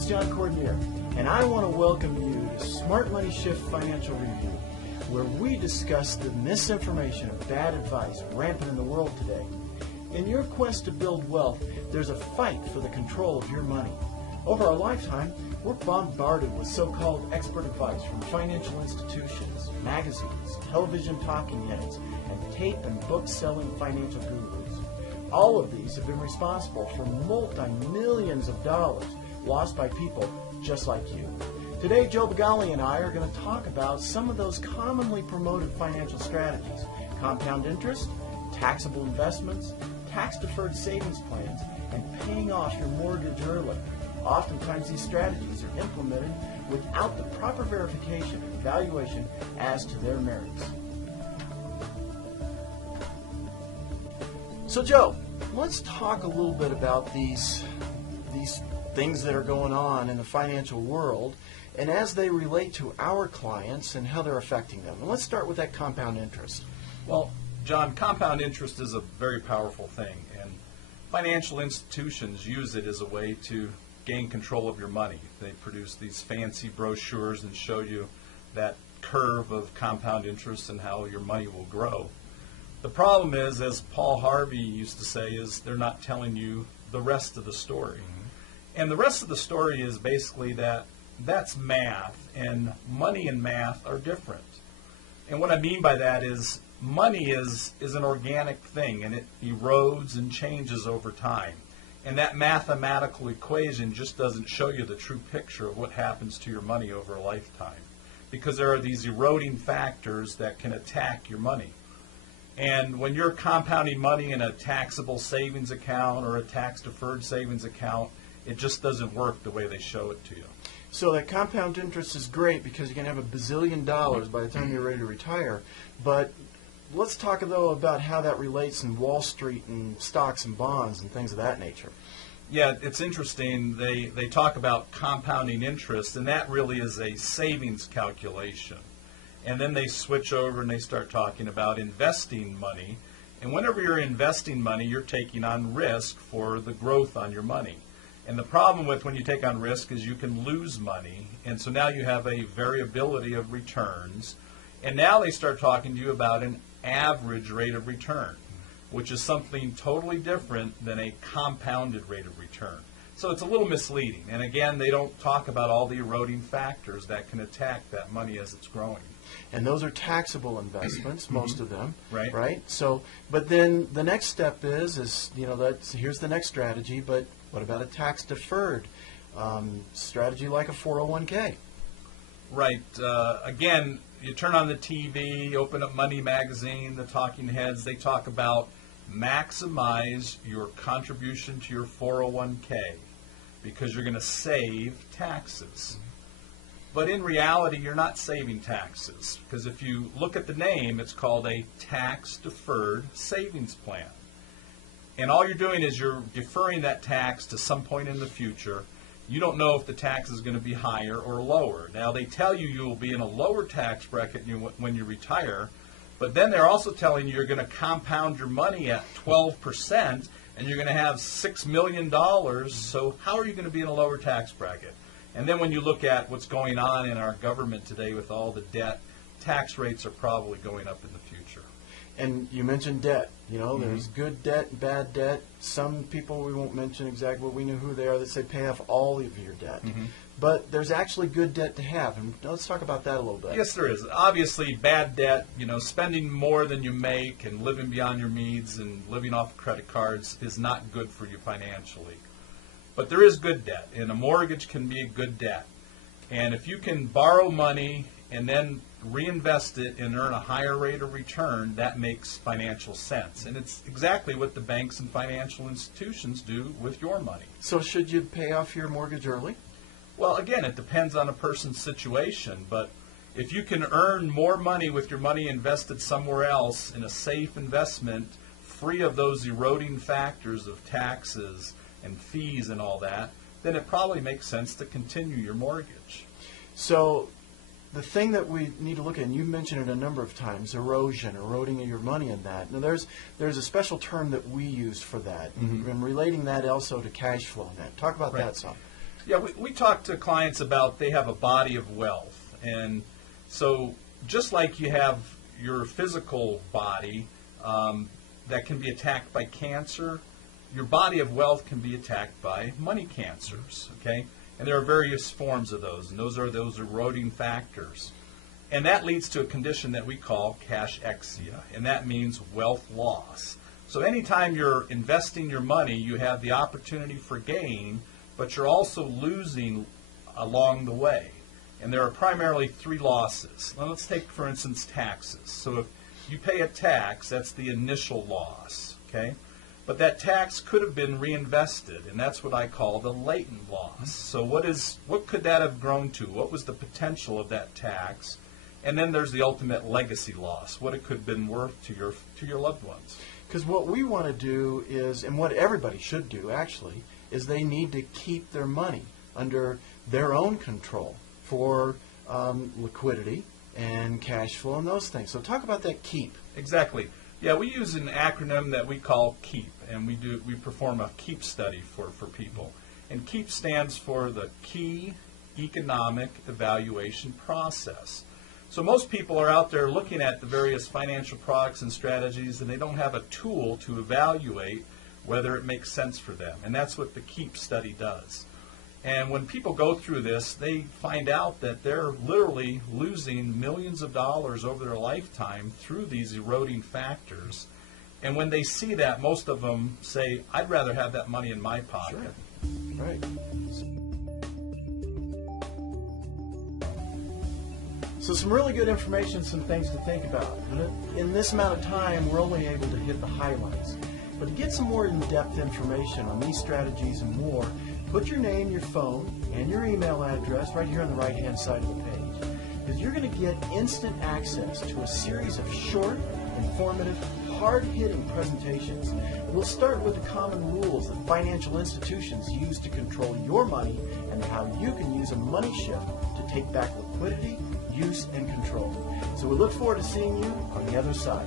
name's John Cordonier, and I want to welcome you to Smart MoneyShift Financial Review, where we discuss the misinformation and bad advice rampant in the world today. In your quest to build wealth, there's a fight for the control of your money. Over our lifetime, we're bombarded with so-called expert advice from financial institutions, magazines, television talking heads, and tape and book-selling financial gurus. All of these have been responsible for multi-millions of dollars lost by people just like you. Today, Joe Begalle and I are going to talk about some of those commonly promoted financial strategies: compound interest, taxable investments, tax-deferred savings plans, and paying off your mortgage early. Oftentimes, these strategies are implemented without the proper verification and evaluation as to their merits. So, Joe, let's talk a little bit about these things that are going on in the financial world and as they relate to our clients and how they're affecting them. And let's start with that compound interest. Well, John, compound interest is a very powerful thing, and financial institutions use it as a way to gain control of your money. They produce these fancy brochures and show you that curve of compound interest and how your money will grow. The problem is, as Paul Harvey used to say, is they're not telling you the rest of the story. And the rest of the story is basically that that's math, and money and math are different. And what I mean by that is money is an organic thing, and it erodes and changes over time. And that mathematical equation just doesn't show you the true picture of what happens to your money over a lifetime, because there are these eroding factors that can attack your money. And when you're compounding money in a taxable savings account or a tax-deferred savings account, it just doesn't work the way they show it to you. So that compound interest is great because you can have $1 bazillion by the time you're ready to retire. But let's talk, though, about how that relates in Wall Street and stocks and bonds and things of that nature. Yeah, it's interesting. They talk about compounding interest, and that really is a savings calculation. And then they switch over and they start talking about investing money. And whenever you're investing money, you're taking on risk for the growth on your money. And the problem with when you take on risk is you can lose money. And so now you have a variability of returns. And now they start talking to you about an average rate of return, which is something totally different than a compounded rate of return. So it's a little misleading. And again, they don't talk about all the eroding factors that can attack that money as it's growing. And those are taxable investments, most of them, right? So, but then the next step is here's the next strategy. But what about a tax-deferred strategy like a 401k? Right. Again, you turn on the TV, open up Money Magazine, the talking heads. They talk about maximize your contribution to your 401k because you're going to save taxes. But in reality, you're not saving taxes, because if you look at the name, it's called a tax-deferred savings plan. And all you're doing is you're deferring that tax to some point in the future. You don't know if the tax is going to be higher or lower. Now, they tell you you will be in a lower tax bracket when you retire, but then they're also telling you you're going to compound your money at 12%, and you're going to have $6 million. So how are you going to be in a lower tax bracket? And then when you look at what's going on in our government today with all the debt, tax rates are probably going up in the future. And you mentioned debt. There's good debt and bad debt. Some people, we won't mention exactly, but we know who they are, that say pay off all of your debt. But there's actually good debt to have. And let's talk about that a little bit. Yes, there is. Obviously, bad debt, spending more than you make and living beyond your means and living off credit cards is not good for you financially. But there is good debt, and a mortgage can be a good debt. And if you can borrow money and then reinvest it and earn a higher rate of return, that makes financial sense. And it's exactly what the banks and financial institutions do with your money. So should you pay off your mortgage early? Well, again, it depends on a person's situation. But if you can earn more money with your money invested somewhere else in a safe investment, free of those eroding factors of taxes and fees and all that, then it probably makes sense to continue your mortgage. So the thing that we need to look at, and you mentioned it a number of times, eroding of your money in that. Now there's a special term that we use for that, and relating that also to cash flow. Talk about that some. Yeah, we talk to clients about they have a body of wealth. And so just like you have your physical body that can be attacked by cancer, your body of wealth can be attacked by money cancers, okay? And there are various forms of those, and those are those eroding factors. And that leads to a condition that we call cashexia, and that means wealth loss. So anytime you're investing your money, you have the opportunity for gain, but you're also losing along the way. And there are primarily three losses. Now let's take, for instance, taxes. So if you pay a tax, that's the initial loss, okay? But that tax could have been reinvested, and that's what I call the latent loss. So what could that have grown to? What was the potential of that tax? And then there's the ultimate legacy loss, what it could have been worth to your loved ones. Because what we want to do is, and what everybody should do actually, is they need to keep their money under their own control for liquidity and cash flow and those things. So talk about that KEEP. Exactly. Yeah, we use an acronym that we call KEEP, and we perform a KEEP study for people. And KEEP stands for the Key Economic Evaluation Process. So most people are out there looking at the various financial products and strategies, and they don't have a tool to evaluate whether it makes sense for them. And that's what the KEEP study does. And when people go through this, they find out that they're literally losing millions of dollars over their lifetime through these eroding factors. And when they see that, most of them say, I'd rather have that money in my pocket. Sure. Right. So some really good information, some things to think about. In this amount of time, we're only able to hit the highlights. But to get some more in-depth information on these strategies and more, put your name, your phone, and your email address right here on the right-hand side of the page. Because you're going to get instant access to a series of short, informative, hard-hitting presentations. We'll start with the common rules that financial institutions use to control your money and how you can use a money shift to take back liquidity, use, and control. So we look forward to seeing you on the other side.